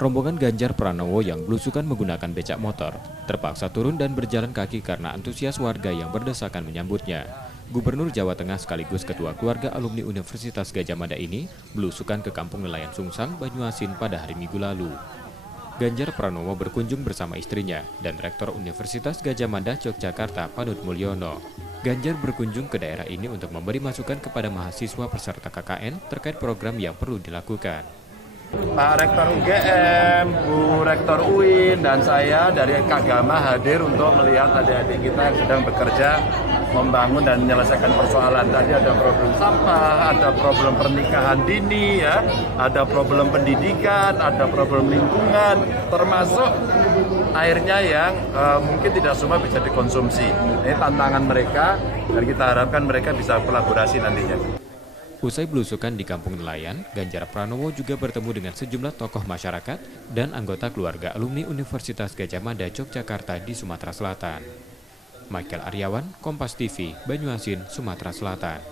Rombongan Ganjar Pranowo yang belusukan menggunakan becak motor terpaksa turun dan berjalan kaki karena antusias warga yang berdesakan menyambutnya. Gubernur Jawa Tengah sekaligus Ketua Keluarga Alumni Universitas Gadjah Mada ini belusukan ke Kampung Nelayan Sungsang, Banyuasin pada hari Minggu lalu. Ganjar Pranowo berkunjung bersama istrinya dan Rektor Universitas Gadjah Mada Yogyakarta Panut Mulyono. Ganjar berkunjung ke daerah ini untuk memberi masukan kepada mahasiswa peserta KKN terkait program yang perlu dilakukan. Pak Rektor UGM, Bu Rektor UIN, dan saya dari Kagama hadir untuk melihat adik-adik kita yang sedang bekerja membangun dan menyelesaikan persoalan. Tadi ada problem sampah, ada problem pernikahan dini, ya, ada problem pendidikan, ada problem lingkungan, termasuk airnya yang mungkin tidak semua bisa dikonsumsi. Ini tantangan mereka dan kita harapkan mereka bisa kolaborasi nantinya. Usai belusukan di Kampung Nelayan, Ganjar Pranowo juga bertemu dengan sejumlah tokoh masyarakat dan anggota keluarga alumni Universitas Gadjah Mada Yogyakarta di Sumatera Selatan. Michael Aryawan, Kompas TV, Banyuasin, Sumatera Selatan.